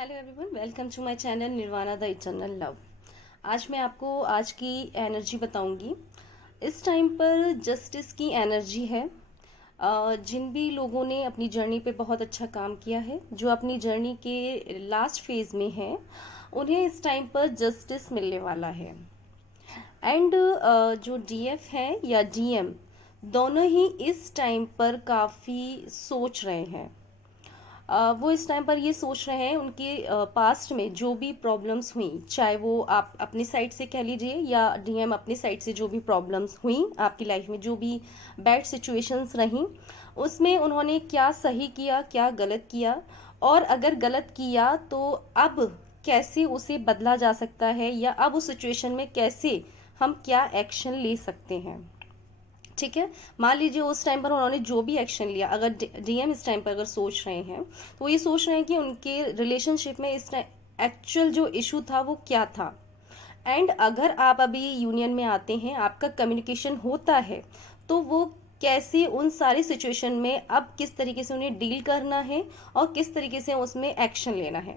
Hello everyone, welcome to my channel Nirvana the eternal love. आज मैं आपको आज की एनर्जी बताऊंगी। इस टाइम पर जस्टिस की एनर्जी है। जिन भी लोगों ने अपनी जर्नी पे बहुत अच्छा काम किया है, जो अपनी जर्नी के लास्ट फेज में हैं, उन्हें इस टाइम पर जस्टिस मिलने वाला है। एंड जो डीएफ है या डीएम, दोनों ही इस टाइम पर काफ़ी सोच रहे हैं। वो इस टाइम पर ये सोच रहे हैं उनके पास्ट में जो भी प्रॉब्लम्स हुई, चाहे वो आप अपनी साइड से कह लीजिए या डीएम अपनी साइड से, जो भी प्रॉब्लम्स हुई आपकी लाइफ में, जो भी बैड सिचुएशंस रहीं, उसमें उन्होंने क्या सही किया, क्या गलत किया, और अगर गलत किया तो अब कैसे उसे बदला जा सकता है, या अब उस सिचुएशन में कैसे हम क्या एक्शन ले सकते हैं। ठीक है। मान लीजिए उस टाइम पर उन्होंने जो भी एक्शन लिया, अगर डीएम इस टाइम पर अगर सोच रहे हैं तो ये सोच रहे हैं कि उनके रिलेशनशिप में इस टाइम एक्चुअल जो इशू था वो क्या था। एंड अगर आप अभी यूनियन में आते हैं, आपका कम्युनिकेशन होता है, तो वो कैसे उन सारी सिचुएशन में अब किस तरीके से उन्हें डील करना है और किस तरीके से उसमें एक्शन लेना है।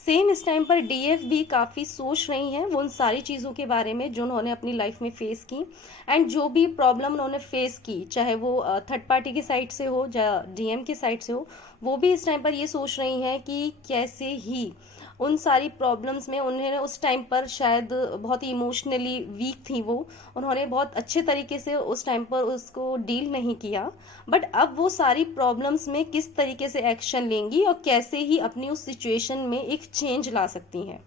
सेम इस टाइम पर डीएफ भी काफ़ी सोच रही हैं वो उन सारी चीज़ों के बारे में जो उन्होंने अपनी लाइफ में फेस की, एंड जो भी प्रॉब्लम उन्होंने फेस की, चाहे वो थर्ड पार्टी की साइड से हो या डीएम की साइड से हो, वो भी इस टाइम पर ये सोच रही हैं कि कैसे ही उन सारी प्रॉब्लम्स में, उन्हें उस टाइम पर शायद बहुत ही इमोशनली वीक थी वो, उन्होंने बहुत अच्छे तरीके से उस टाइम पर उसको डील नहीं किया, बट अब वो सारी प्रॉब्लम्स में किस तरीके से एक्शन लेंगी और कैसे ही अपनी उस सिचुएशन में एक चेंज ला सकती हैं।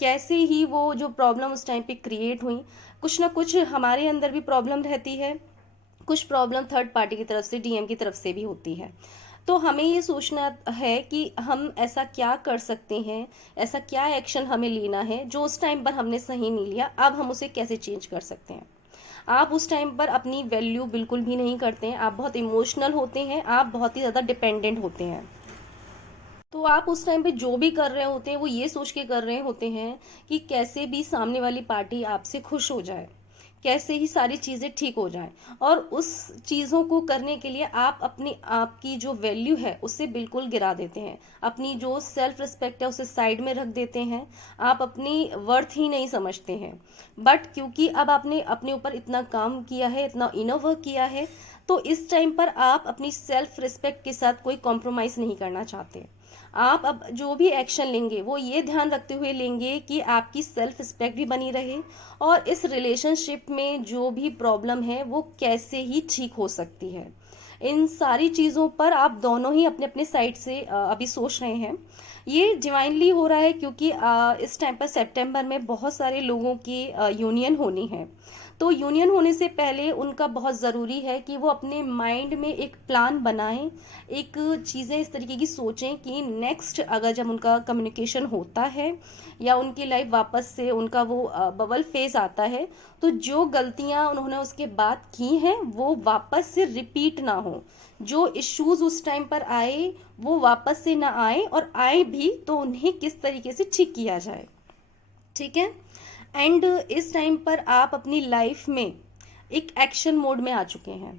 कैसे ही वो जो प्रॉब्लम उस टाइम पे क्रिएट हुई, कुछ ना कुछ हमारे अंदर भी प्रॉब्लम रहती है, कुछ प्रॉब्लम थर्ड पार्टी की तरफ से, डीएम की तरफ से भी होती है। तो हमें ये सोचना है कि हम ऐसा क्या कर सकते हैं, ऐसा क्या एक्शन हमें लेना है जो उस टाइम पर हमने सही नहीं लिया, अब हम उसे कैसे चेंज कर सकते हैं। आप उस टाइम पर अपनी वैल्यू बिल्कुल भी नहीं करते हैं, आप बहुत इमोशनल होते हैं, आप बहुत ही ज़्यादा डिपेंडेंट होते हैं। तो आप उस टाइम पे जो भी कर रहे होते हैं वो ये सोच के कर रहे होते हैं कि कैसे भी सामने वाली पार्टी आपसे खुश हो जाए, कैसे ही सारी चीज़ें ठीक हो जाएं, और उस चीज़ों को करने के लिए आप अपनी आपकी जो वैल्यू है उसे बिल्कुल गिरा देते हैं, अपनी जो सेल्फ रिस्पेक्ट है उसे साइड में रख देते हैं, आप अपनी वर्थ ही नहीं समझते हैं। बट क्योंकि अब आपने अपने ऊपर इतना काम किया है, इतना इनर वर्क किया है, तो इस टाइम पर आप अपनी सेल्फ रिस्पेक्ट के साथ कोई कॉम्प्रोमाइज़ नहीं करना चाहते। आप अब जो भी एक्शन लेंगे वो ये ध्यान रखते हुए लेंगे कि आपकी सेल्फ रिस्पेक्ट भी बनी रहे, और इस रिलेशनशिप में जो भी प्रॉब्लम है वो कैसे ही ठीक हो सकती है। इन सारी चीज़ों पर आप दोनों ही अपने अपने साइड से अभी सोच रहे हैं। ये डिवाइनली हो रहा है क्योंकि इस टाइम पर सितंबर में बहुत सारे लोगों की यूनियन होनी है। तो यूनियन होने से पहले उनका बहुत ज़रूरी है कि वो अपने माइंड में एक प्लान बनाएं, एक चीज़ें इस तरीके की सोचें कि नेक्स्ट अगर जब उनका कम्युनिकेशन होता है या उनकी लाइफ वापस से उनका वो बबल फेज आता है, तो जो गलतियां उन्होंने उसके बाद की हैं वो वापस से रिपीट ना हो, जो इश्यूज उस टाइम पर आए वो वापस से ना आए, और आए भी तो उन्हें किस तरीके से ठीक किया जाए। ठीक है। एंड इस टाइम पर आप अपनी लाइफ में एक एक्शन मोड में आ चुके हैं,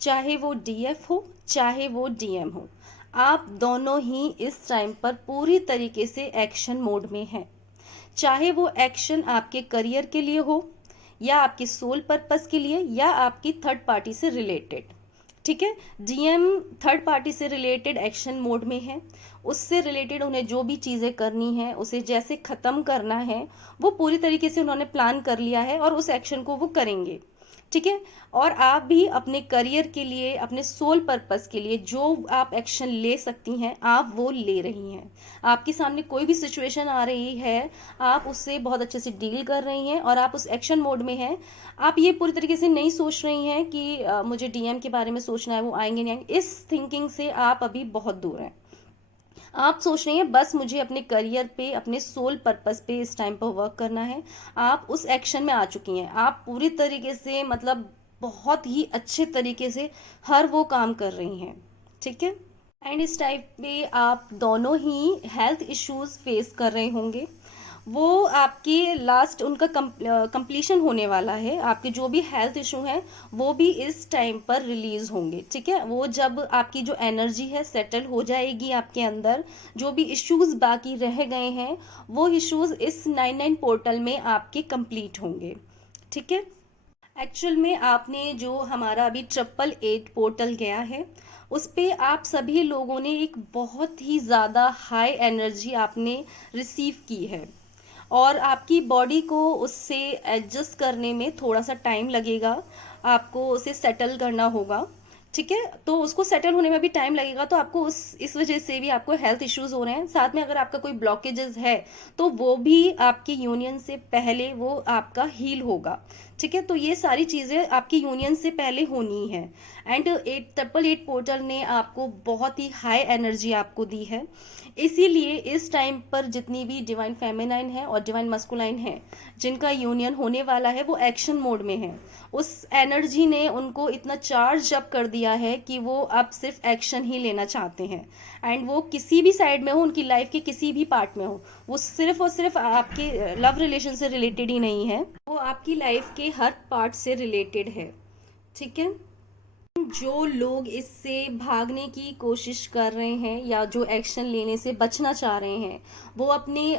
चाहे वो डीएफ हो चाहे वो डीएम हो, आप दोनों ही इस टाइम पर पूरी तरीके से एक्शन मोड में हैं। चाहे वो एक्शन आपके करियर के लिए हो, या आपके सोल पर्पस के लिए, या आपकी थर्ड पार्टी से रिलेटेड। ठीक है। डीएम थर्ड पार्टी से रिलेटेड एक्शन मोड में है, उससे रिलेटेड उन्हें जो भी चीज़ें करनी है, उसे जैसे ख़त्म करना है, वो पूरी तरीके से उन्होंने प्लान कर लिया है और उस एक्शन को वो करेंगे। ठीक है। और आप भी अपने करियर के लिए, अपने सोल पर्पस के लिए जो आप एक्शन ले सकती हैं आप वो ले रही हैं। आपके सामने कोई भी सिचुएशन आ रही है, आप उससे बहुत अच्छे से डील कर रही हैं और आप उस एक्शन मोड में हैं। आप ये पूरी तरीके से नहीं सोच रही हैं कि मुझे डीएम के बारे में सोचना है, वो आएंगे नहीं आएंगे, इस थिंकिंग से आप अभी बहुत दूर हैं। आप सोच रही हैं बस मुझे अपने करियर पे, अपने सोल पर्पस पे इस टाइम पर वर्क करना है। आप उस एक्शन में आ चुकी हैं, आप पूरी तरीके से, मतलब बहुत ही अच्छे तरीके से हर वो काम कर रही हैं। ठीक है। एंड इस टाइप पे आप दोनों ही हेल्थ इश्यूज फेस कर रहे होंगे। वो आपकी लास्ट उनका कंप्लीशन होने वाला है। आपके जो भी हेल्थ इशू हैं वो भी इस टाइम पर रिलीज होंगे, ठीक है। वो जब आपकी जो एनर्जी है सेटल हो जाएगी आपके अंदर, जो भी इश्यूज बाकी रह गए हैं वो इश्यूज इस 99 पोर्टल में आपके कंप्लीट होंगे, ठीक है। एक्चुअल में आपने जो हमारा अभी 888 पोर्टल गया है उस पे आप सभी लोगों ने एक बहुत ही ज़्यादा हाई एनर्जी आपने रिसीव की है, और आपकी बॉडी को उससे एडजस्ट करने में थोड़ा सा टाइम लगेगा, आपको उसे सेटल करना होगा, ठीक है। तो उसको सेटल होने में भी टाइम लगेगा, तो आपको उस इस वजह से भी आपको हेल्थ इश्यूज हो रहे हैं। साथ में अगर आपका कोई ब्लॉकेजेस है तो वो भी आपकी यूनियन से पहले वो आपका हील होगा, ठीक है। तो ये सारी चीज़ें आपकी यूनियन से पहले होनी है। एंड 888 पोर्टल ने आपको बहुत ही हाई एनर्जी आपको दी है, इसीलिए इस टाइम पर जितनी भी डिवाइन फेमिनाइन है और डिवाइन मस्कुलाइन है जिनका यूनियन होने वाला है वो एक्शन मोड में है। उस एनर्जी ने उनको इतना चार्ज अप कर दिया है कि वो अब सिर्फ एक्शन ही लेना चाहते हैं। एंड वो किसी भी साइड में हो, उनकी लाइफ के किसी भी पार्ट में हो, वो सिर्फ और सिर्फ आपके लव रिलेशन से रिलेटेड ही नहीं है, वो आपकी लाइफ के हर पार्ट से रिलेटेड है, ठीक है। जो लोग इससे भागने की कोशिश कर रहे हैं या जो एक्शन लेने से बचना चाह रहे हैं, वो अपने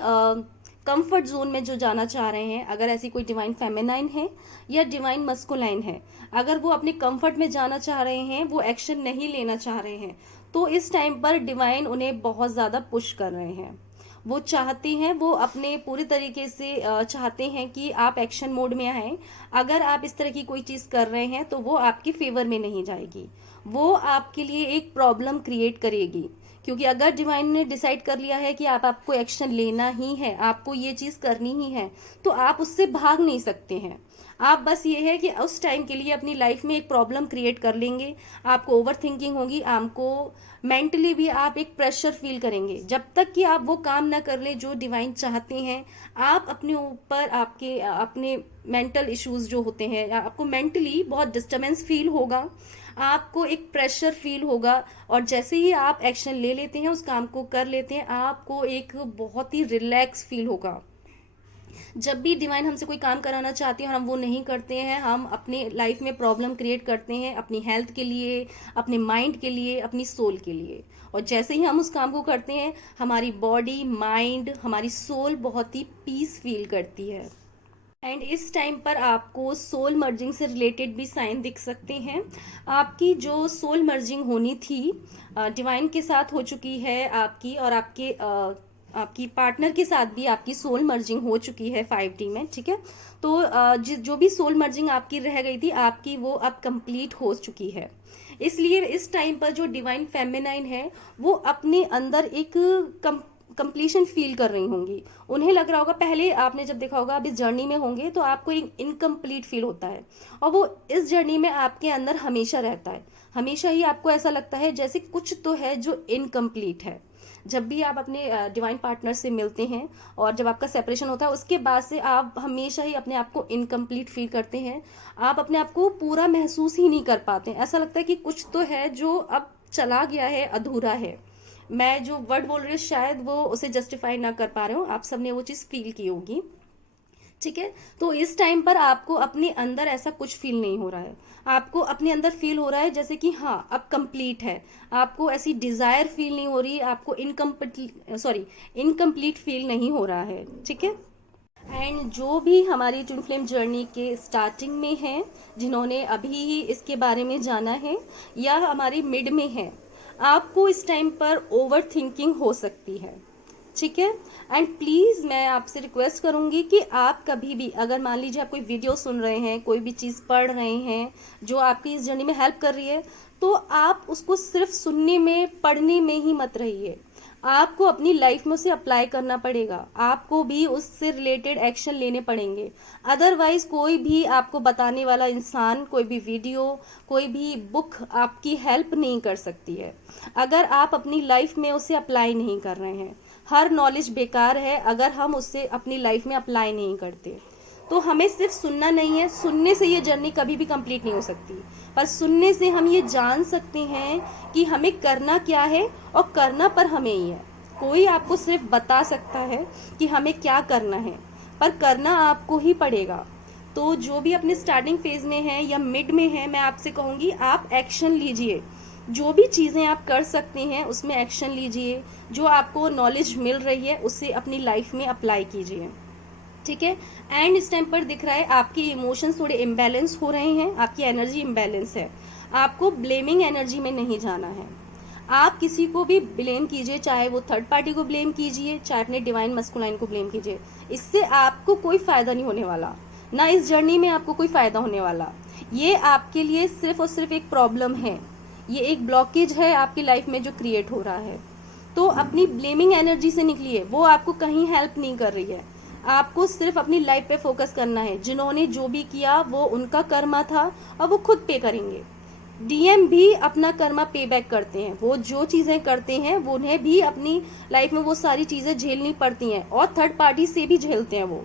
कंफर्ट जोन में जो जाना चाह रहे हैं, अगर ऐसी कोई डिवाइन फेमिनाइन है या डिवाइन मस्कुलाइन है, अगर वो अपने कंफर्ट में जाना चाह रहे हैं, वो एक्शन नहीं लेना चाह रहे हैं, तो इस टाइम पर डिवाइन उन्हें बहुत ज़्यादा पुश कर रहे हैं। वो चाहते हैं, वो अपने पूरे तरीके से चाहते हैं कि आप एक्शन मोड में आएँ। अगर आप इस तरह की कोई चीज़ कर रहे हैं तो वो आपके फेवर में नहीं जाएगी, वो आपके लिए एक प्रॉब्लम क्रिएट करेगी। क्योंकि अगर डिवाइन ने डिसाइड कर लिया है कि आपको एक्शन लेना ही है, आपको ये चीज़ करनी ही है, तो आप उससे भाग नहीं सकते हैं। आप बस ये है कि उस टाइम के लिए अपनी लाइफ में एक प्रॉब्लम क्रिएट कर लेंगे, आपको ओवर थिंकिंग होगी, आपको मेंटली भी आप एक प्रेशर फील करेंगे। जब तक कि आप वो काम ना कर ले जो डिवाइन चाहते हैं, आप अपने ऊपर आपके अपने मेंटल इश्यूज जो होते हैं, या आपको मेंटली बहुत डिस्टर्बेंस फील होगा, आपको एक प्रेशर फील होगा, और जैसे ही आप एक्शन ले लेते हैं, उस काम को कर लेते हैं, आपको एक बहुत ही रिलैक्स फील होगा। जब भी डिवाइन हमसे कोई काम कराना चाहती है और हम वो नहीं करते हैं, हम अपने लाइफ में प्रॉब्लम क्रिएट करते हैं, अपनी हेल्थ के लिए, अपने माइंड के लिए, अपनी सोल के लिए। और जैसे ही हम उस काम को करते हैं, हमारी बॉडी, माइंड, हमारी सोल बहुत ही पीस फील करती है। एंड इस टाइम पर आपको सोल मर्जिंग से रिलेटेड भी साइन दिख सकते हैं। आपकी जो सोल मर्जिंग होनी थी डिवाइन के साथ हो चुकी है आपकी, और आपकी पार्टनर के साथ भी आपकी सोल मर्जिंग हो चुकी है 5D में, ठीक है। तो जो भी सोल मर्जिंग आपकी रह गई थी आपकी, वो अब कंप्लीट हो चुकी है। इसलिए इस टाइम पर जो डिवाइन फेमिनाइन है वो अपने अंदर एक कंप्लीशन फील कर रही होंगी। उन्हें लग रहा होगा, पहले आपने जब देखा होगा, अब इस जर्नी में होंगे तो आपको एक इनकम्प्लीट फील होता है, और वो इस जर्नी में आपके अंदर हमेशा रहता है। हमेशा ही आपको ऐसा लगता है जैसे कुछ तो है जो इनकम्प्लीट है। जब भी आप अपने डिवाइन पार्टनर से मिलते हैं और जब आपका सेपरेशन होता है, उसके बाद से आप हमेशा ही अपने आप को इनकम्प्लीट फील करते हैं। आप अपने आप को पूरा महसूस ही नहीं कर पाते, ऐसा लगता है कि कुछ तो है जो अब चला गया है, अधूरा है। मैं जो वर्ड बोल रही हूँ शायद वो उसे जस्टिफाई ना कर पा रहे हो, आप सबने वो चीज़ फील की होगी, ठीक है। तो इस टाइम पर आपको अपने अंदर ऐसा कुछ फील नहीं हो रहा है, आपको अपने अंदर फील हो रहा है जैसे कि हाँ अब कंप्लीट है। आपको ऐसी डिज़ायर फील नहीं हो रही, आपको इनकम्प्लीट फील नहीं हो रहा है, ठीक है। एंड जो भी हमारी ट्विन फ्लेम जर्नी के स्टार्टिंग में हैं, जिन्होंने अभी ही इसके बारे में जाना है या हमारी मिड में है, आपको इस टाइम पर ओवर थिंकिंग हो सकती है, ठीक है। एंड प्लीज़ मैं आपसे रिक्वेस्ट करूंगी कि आप कभी भी, अगर मान लीजिए आप कोई वीडियो सुन रहे हैं, कोई भी चीज़ पढ़ रहे हैं जो आपकी इस जर्नी में हेल्प कर रही है, तो आप उसको सिर्फ सुनने में, पढ़ने में ही मत रहिए। आपको अपनी लाइफ में उसे अप्लाई करना पड़ेगा, आपको भी उससे रिलेटेड एक्शन लेने पड़ेंगे। अदरवाइज कोई भी आपको बताने वाला इंसान, कोई भी वीडियो, कोई भी बुक आपकी हेल्प नहीं कर सकती है अगर आप अपनी लाइफ में उसे अप्लाई नहीं कर रहे हैं। हर नॉलेज बेकार है अगर हम उससे अपनी लाइफ में अप्लाई नहीं करते। तो हमें सिर्फ सुनना नहीं है, सुनने से ये जर्नी कभी भी कंप्लीट नहीं हो सकती, पर सुनने से हम ये जान सकते हैं कि हमें करना क्या है, और करना पर हमें ही है। कोई आपको सिर्फ बता सकता है कि हमें क्या करना है, पर करना आपको ही पड़ेगा। तो जो भी अपने स्टार्टिंग फेज में है या मिड में है, मैं आपसे कहूँगी आप एक्शन लीजिए। जो भी चीज़ें आप कर सकते हैं उसमें एक्शन लीजिए। जो आपको नॉलेज मिल रही है उसे अपनी लाइफ में अप्लाई कीजिए, ठीक है। एंड इस टाइम पर दिख रहा है आपके इमोशंस थोड़े इम्बैलेंस हो रहे हैं, आपकी एनर्जी इम्बैलेंस है। आपको ब्लेमिंग एनर्जी में नहीं जाना है। आप किसी को भी ब्लेम कीजिए, चाहे वो थर्ड पार्टी को ब्लेम कीजिए, चाहे अपने डिवाइन मस्कुलाइन को ब्लेम कीजिए, इससे आपको कोई फ़ायदा नहीं होने वाला। ना इस जर्नी में आपको कोई फ़ायदा होने वाला। ये आपके लिए सिर्फ और सिर्फ एक प्रॉब्लम है, ये एक ब्लॉकेज है आपकी लाइफ में जो क्रिएट हो रहा है। तो अपनी ब्लेमिंग एनर्जी से निकलिए, वो आपको कहीं हेल्प नहीं कर रही है। आपको सिर्फ अपनी लाइफ पे फोकस करना है। जिन्होंने जो भी किया वो उनका कर्मा था और वो खुद पे करेंगे। डीएम भी अपना कर्मा पे बैक करते हैं। वो जो चीज़ें करते हैं वो उन्हें भी अपनी लाइफ में वो सारी चीज़ें झेलनी पड़ती हैं, और थर्ड पार्टी से भी झेलते हैं। वो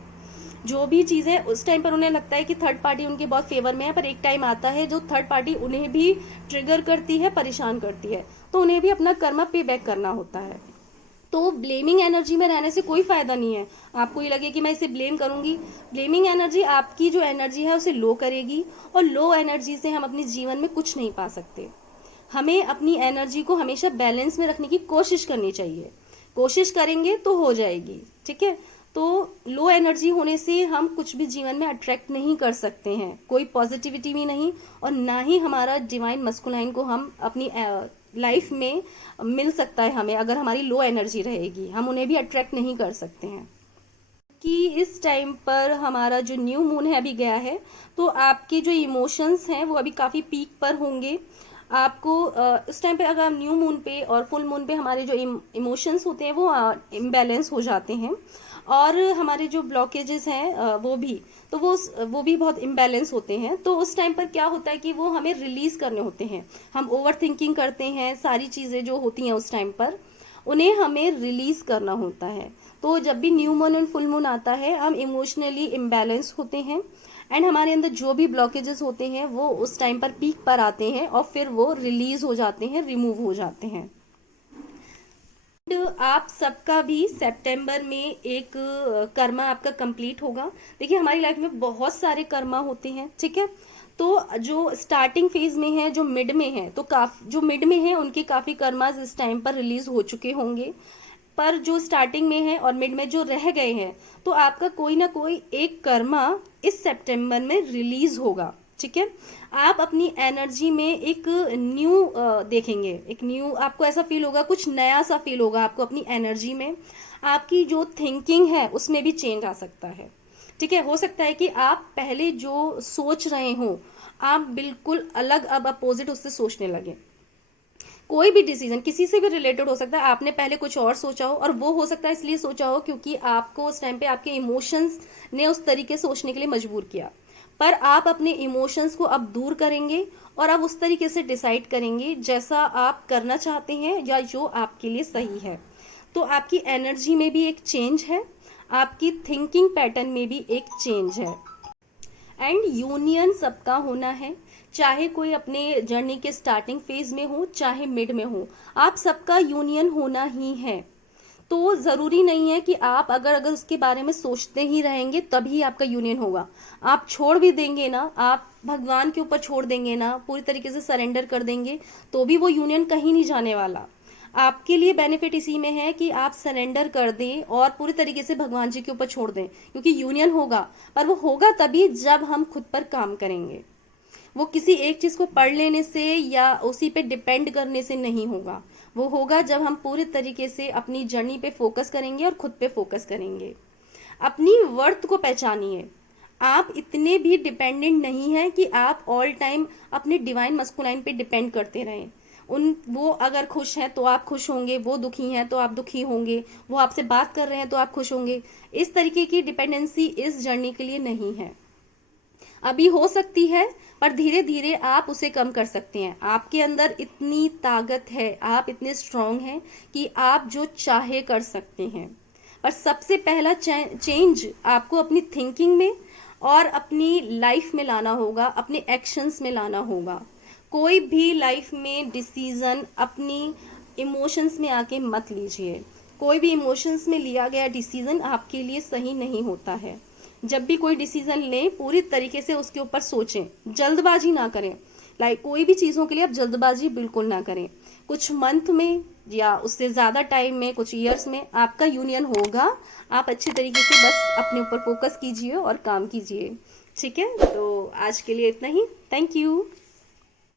जो भी चीज़ें उस टाइम पर उन्हें लगता है कि थर्ड पार्टी उनके बहुत फेवर में है, पर एक टाइम आता है जो थर्ड पार्टी उन्हें भी ट्रिगर करती है, परेशान करती है, तो उन्हें भी अपना कर्मा पे बैक करना होता है। तो ब्लेमिंग एनर्जी में रहने से कोई फायदा नहीं है। आपको ये लगे कि मैं इसे ब्लेम करूंगी, ब्लेमिंग एनर्जी आपकी जो एनर्जी है उसे लो करेगी, और लो एनर्जी से हम अपने जीवन में कुछ नहीं पा सकते। हमें अपनी एनर्जी को हमेशा बैलेंस में रखने की कोशिश करनी चाहिए। कोशिश करेंगे तो हो जाएगी, ठीक है। तो लो एनर्जी होने से हम कुछ भी जीवन में अट्रैक्ट नहीं कर सकते हैं, कोई पॉजिटिविटी भी नहीं, और ना ही हमारा डिवाइन मस्कुलाइन को हम अपनी लाइफ में मिल सकता है। हमें अगर हमारी लो एनर्जी रहेगी हम उन्हें भी अट्रैक्ट नहीं कर सकते हैं। कि इस टाइम पर हमारा जो न्यू मून है अभी गया है, तो आपके जो इमोशंस हैं वो अभी काफ़ी पीक पर होंगे। आपको इस टाइम पे अगर न्यू मून पे और फुल मून पे हमारे जो इमोशंस होते हैं वो इम्बैलेंस हो जाते हैं, और हमारे जो ब्लॉकेजेस हैं वो भी, तो वो भी बहुत इम्बैलेंस होते हैं। तो उस टाइम पर क्या होता है कि वो हमें रिलीज करने होते हैं। हम ओवर थिंकिंग करते हैं, सारी चीज़ें जो होती हैं उस टाइम पर उन्हें हमें रिलीज करना होता है। तो जब भी new moon and full moon आता है हम इमोशनली इम्बैलेंस होते हैं, एंड हमारे अंदर जो भी ब्लॉकेजेस होते हैं वो उस टाइम पर पीक पर आते हैं और फिर वो रिलीज हो जाते हैं, रिमूव हो जाते हैं। आप सबका भी सितंबर में एक कर्मा आपका कंप्लीट होगा। देखिए हमारी लाइफ में बहुत सारे कर्मा होते हैं, ठीक है। तो जो स्टार्टिंग फेज में है, जो मिड में है, तो जो मिड में है उनके काफ़ी कर्मास इस टाइम पर रिलीज हो चुके होंगे, पर जो स्टार्टिंग में है और मिड में जो रह गए हैं, तो आपका कोई ना कोई एक कर्मा इस सितंबर में रिलीज होगा, ठीक है। आप अपनी एनर्जी में एक न्यू देखेंगे, एक न्यू आपको ऐसा फील होगा, कुछ नया सा फील होगा आपको अपनी एनर्जी में। आपकी जो थिंकिंग है उसमें भी चेंज आ सकता है, ठीक है। हो सकता है कि आप पहले जो सोच रहे हो आप बिल्कुल अलग अब अपोजिट उससे सोचने लगे। कोई भी डिसीजन किसी से भी रिलेटेड हो सकता है, आपने पहले कुछ और सोचा हो, और वो हो सकता है इसलिए सोचा हो क्योंकि आपको उस टाइम पे आपके इमोशंस ने उस तरीके से सोचने के लिए मजबूर किया। पर आप अपने इमोशंस को अब दूर करेंगे और अब उस तरीके से डिसाइड करेंगे जैसा आप करना चाहते हैं या जो आपके लिए सही है। तो आपकी एनर्जी में भी एक चेंज है, आपकी थिंकिंग पैटर्न में भी एक चेंज है। एंड यूनियन सबका होना है, चाहे कोई अपने जर्नी के स्टार्टिंग फेज में हो चाहे मिड में हो, आप सबका यूनियन होना ही है। तो ज़रूरी नहीं है कि आप अगर उसके बारे में सोचते ही रहेंगे तभी आपका यूनियन होगा। आप छोड़ भी देंगे ना, आप भगवान के ऊपर छोड़ देंगे ना, पूरी तरीके से सरेंडर कर देंगे, तो भी वो यूनियन कहीं नहीं जाने वाला। आपके लिए बेनिफिट इसी में है कि आप सरेंडर कर दें और पूरी तरीके से भगवान जी के ऊपर छोड़ दें, क्योंकि यूनियन होगा, पर वो होगा तभी जब हम खुद पर काम करेंगे। वो किसी एक चीज़ को पढ़ लेने से या उसी पे डिपेंड करने से नहीं होगा। वो होगा जब हम पूरे तरीके से अपनी जर्नी पे फोकस करेंगे और खुद पे फोकस करेंगे। अपनी वर्थ को पहचानिए। आप इतने भी डिपेंडेंट नहीं हैं कि आप ऑल टाइम अपने डिवाइन मस्कुलाइन पे डिपेंड करते रहें। वो अगर खुश हैं तो आप खुश होंगे, वो दुखी हैं तो आप दुखी होंगे, वो आपसे बात कर रहे हैं तो आप खुश होंगे। इस तरीके की डिपेंडेंसी इस जर्नी के लिए नहीं है। अभी हो सकती है, पर धीरे धीरे आप उसे कम कर सकते हैं। आपके अंदर इतनी ताकत है, आप इतने स्ट्रांग हैं कि आप जो चाहे कर सकते हैं। पर सबसे पहला चेंज आपको अपनी थिंकिंग में और अपनी लाइफ में लाना होगा, अपने एक्शंस में लाना होगा। कोई भी लाइफ में डिसीजन अपनी इमोशंस में आके मत लीजिए। कोई भी इमोशंस में लिया गया डिसीजन आपके लिए सही नहीं होता है। जब भी कोई डिसीजन लें पूरी तरीके से उसके ऊपर सोचें, जल्दबाजी ना करें। कोई भी चीज़ों के लिए आप जल्दबाजी बिल्कुल ना करें। कुछ मंथ में या उससे ज़्यादा टाइम में, कुछ ईयर्स में आपका यूनियन होगा। आप अच्छे तरीके से बस अपने ऊपर फोकस कीजिए और काम कीजिए। ठीक है, तो आज के लिए इतना ही। Thank you.